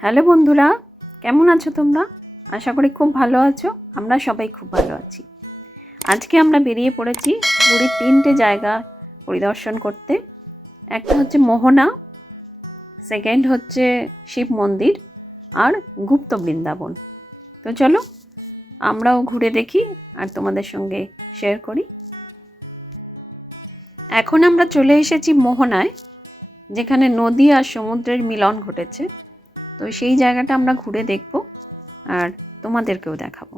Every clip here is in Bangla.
হ্যালো বন্ধুরা, কেমন আছো তোমরা? আশা করি খুব ভালো আছো। আমরা সবাই খুব ভালো আছি। আজকে আমরা বেরিয়ে পড়েছি পুরীর 3টে জায়গা পরিদর্শন করতে। একটা হচ্ছে মোহনা, সেকেন্ড হচ্ছে শিব মন্দির, আর গুপ্ত বৃন্দাবন। তো চলো আমরাও ঘুরে দেখি আর তোমাদের সঙ্গে শেয়ার করি। এখন আমরা চলে এসেছি মোহনায়, যেখানে নদী আর সমুদ্রের মিলন ঘটেছে। তো সেই জায়গাটা আমরা ঘুরে দেখব আর তোমাদেরকেও দেখাবো।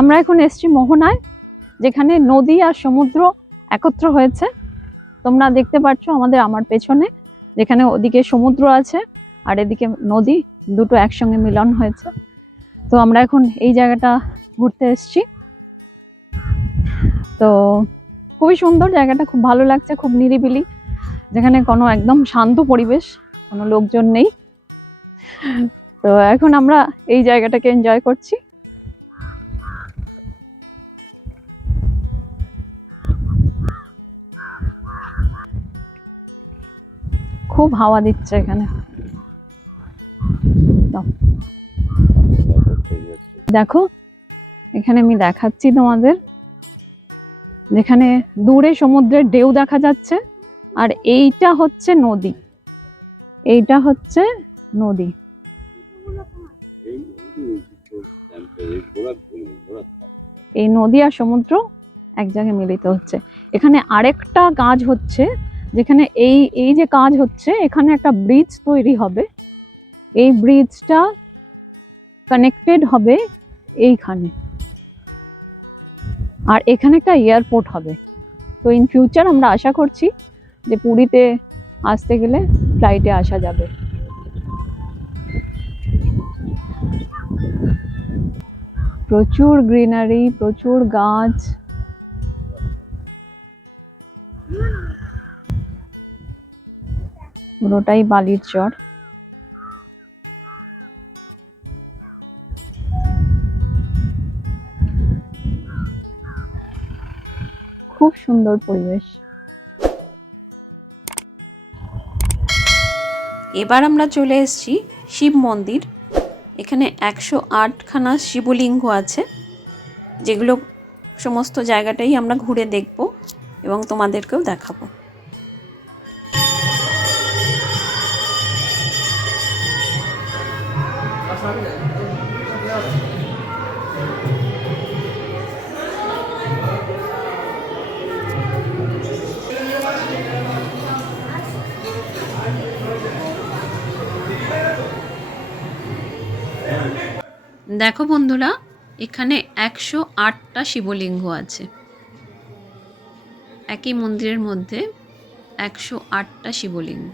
আমরা এখন এসেছি মোহনায়, যেখানে নদী আর সমুদ্র একত্র হয়েছে। তোমরা দেখতে পাচ্ছ আমার পেছনে, যেখানে ওদিকে সমুদ্র আছে আর এদিকে নদী, দুটো একসঙ্গে মিলন হয়েছে। তো আমরা এখন এই জায়গাটা ঘুরতে এসেছি। তো খুবই সুন্দর জায়গাটা, খুব ভালো লাগছে, খুব নিরিবিলি, যেখানে কোনো একদম শান্ত পরিবেশ, কোনো লোকজন নেই। তো এখন আমরা এই জায়গাটাকে এনজয় করছি। খুব হাওয়া দিচ্ছে এখানে। দেখো এখানে আমি দেখাচ্ছি তোমাদের, যেখানে দূরে সমুদ্রের ঢেউ দেখা যাচ্ছে আর এইটা হচ্ছে নদী, এইটা হচ্ছে নদী। এই নদী আর সমুদ্র এক জায়গায় মিলিত হচ্ছে। এখানে আরেকটা কাজ হচ্ছে, যেখানে এই যে কাজ হচ্ছে, এখানে একটা ব্রিজ তৈরি হবে। এই ব্রিজটা কানেক্টেড হবে এইখানে, আর এখানে একটা এয়ারপোর্ট হবে। তো ইন ফিউচার আমরা আশা করছি যে পুরীতে আসতে গেলে ফ্লাইটে আসা যাবে। প্রচুর গ্রিনারি, প্রচুর গাছ, পুরোটাই বালির চর। খুব সুন্দর পরিবেশ। এবার আমরা চলে এসেছি শিব মন্দির। এখানে 108খানা শিবলিঙ্গ আছে, যেগুলো সমস্ত জায়গাটাই আমরা ঘুরে দেখব এবং তোমাদেরকেও দেখাবো। দেখো বন্ধুরা, এখানে 108টা শিবলিঙ্গ আছে। একই মন্দিরের মধ্যে 108টা শিবলিঙ্গ।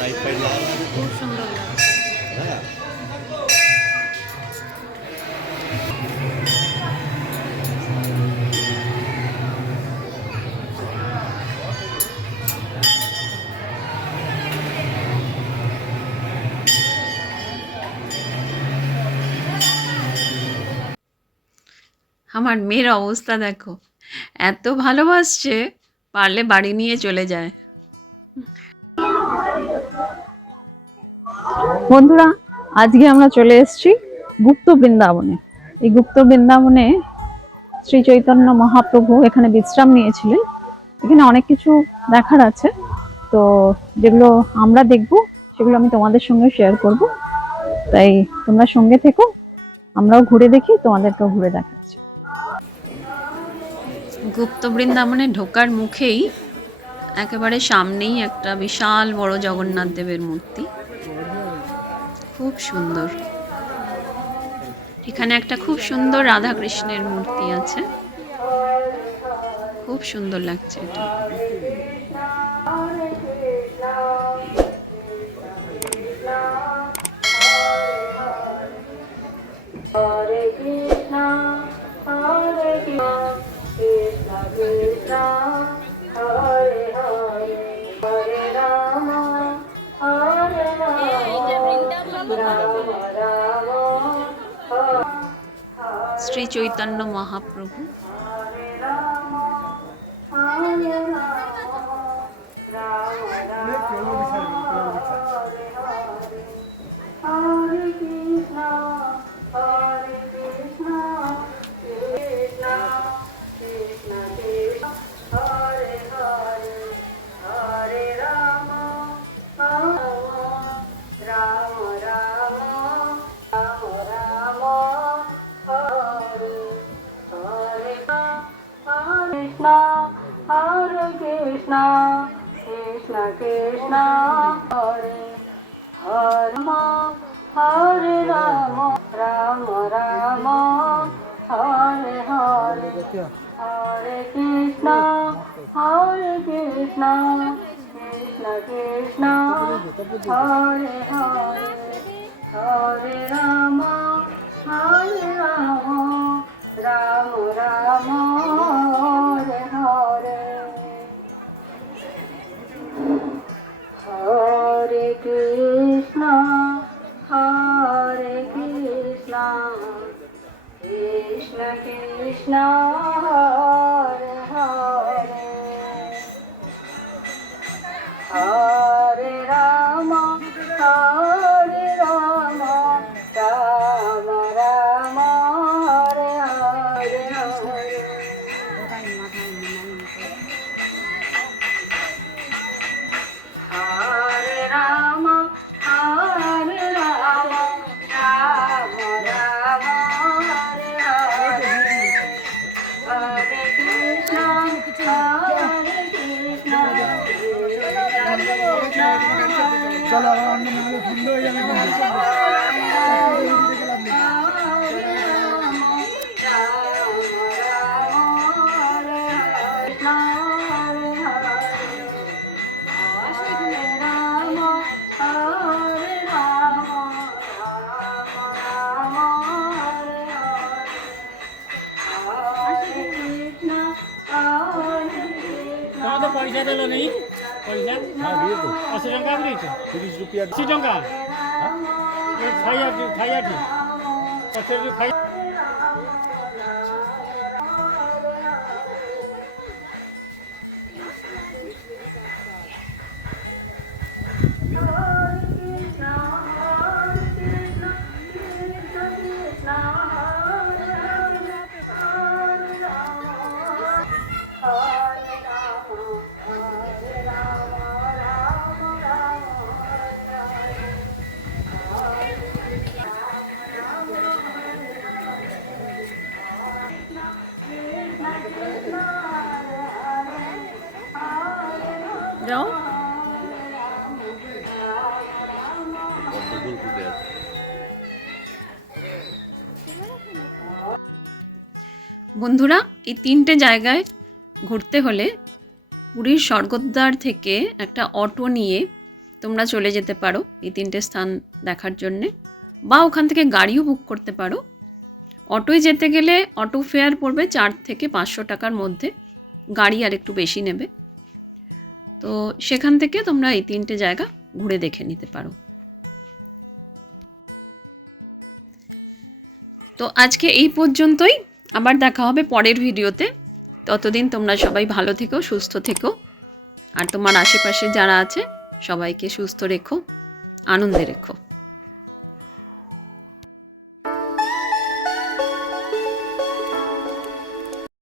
लाइट फाइट लगा है। আমার মেয়ের অবস্থা দেখো, এত ভালোবাসছে, পারলে বাড়ি নিয়ে চলে যায়। বন্ধুরা, আজকে আমরা চলে এসেছি গুপ্ত বৃন্দাবনে। এই গুপ্ত বৃন্দাবনে শ্রী চৈতন্য মহাপ্রভু এখানে বিশ্রাম নিয়েছিলেন। এখানে অনেক কিছু দেখার আছে, তো যেগুলো আমরা দেখব সেগুলো আমি তোমাদের সঙ্গে শেয়ার করব। তাই তোমরা সঙ্গে থেকো, আমরাও ঘুরে দেখি, তোমাদেরকেও ঘুরে দেখাচ্ছি। গুপ্ত বৃন্দাবনে ঢোকার মুখেই একেবারে সামনেই একটা বিশাল বড় জগন্নাথ দেবের মূর্তি, খুব সুন্দর। এখানে একটা খুব সুন্দর রাধা কৃষ্ণের মূর্তি আছে, খুব সুন্দর লাগছে এটা। হরে কৃষ্ণ হরে কৃষ্ণ কৃষ্ণ হরে হরে, হরে রাম হরে Ram Ram Ram. Shri Chaitanya Mahaprabhu. Krishna Krishna Hare Hare Hare Rama Rama Rama Hare Hare Hare Krishna Krishna Krishna Hare Hare Hare Rama Rama Rama Hare Hare Hare Krishna Krishna Krishna Hare Hare Hare Rama Rama Rama Hare Hare ପଇସା ଦେଲନି ପଇସା 80 ଟଙ୍କା ଦେଇଛ 80 ଟଙ୍କା ଖାଇବାଠି ପଛରେ ଯୋଉ ଖାଇ যাও। বন্ধুরা, এই 3টে জায়গায় ঘুরতে হলে পুরীর স্বর্গদ্বার থেকে একটা অটো নিয়ে তোমরা চলে যেতে পারো এই 3টে স্থান দেখার জন্যে, বা ওখান থেকে গাড়িও বুক করতে পারো। অটোয় যেতে গেলে অটো ফেয়ার পড়বে 4 থেকে 500 টাকার মধ্যে, গাড়ি আর একটু বেশি নেবে। তো সেখান থেকে তোমরা এই 3টে জায়গা ঘুরে দেখে নিতে পারো। তো আজকে এই পর্যন্তই, আবার দেখা হবে পরের ভিডিওতে। ততদিন তোমরা সবাই ভালো থেকো, সুস্থ থেকো, আর তোমার আশেপাশে যারা আছে সবাইকে সুস্থ রেখো, আনন্দে রেখো।